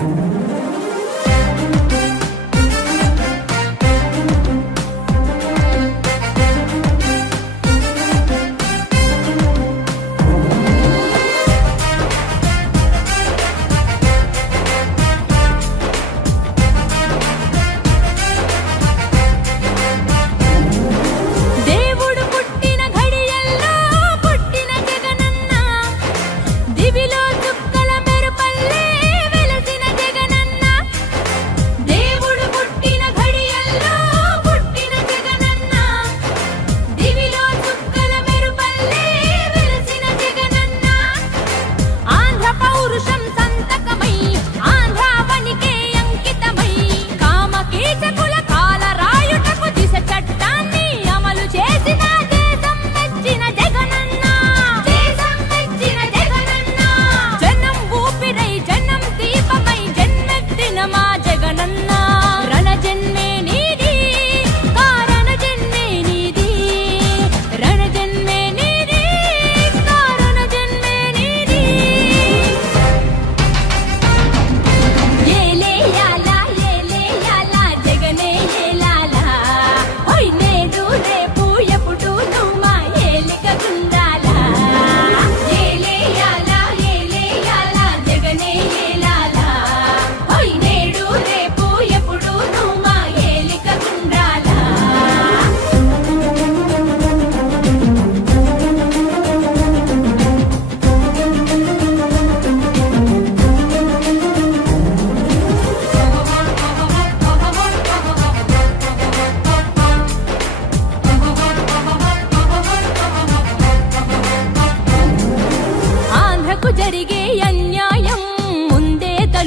thank mm -hmm. you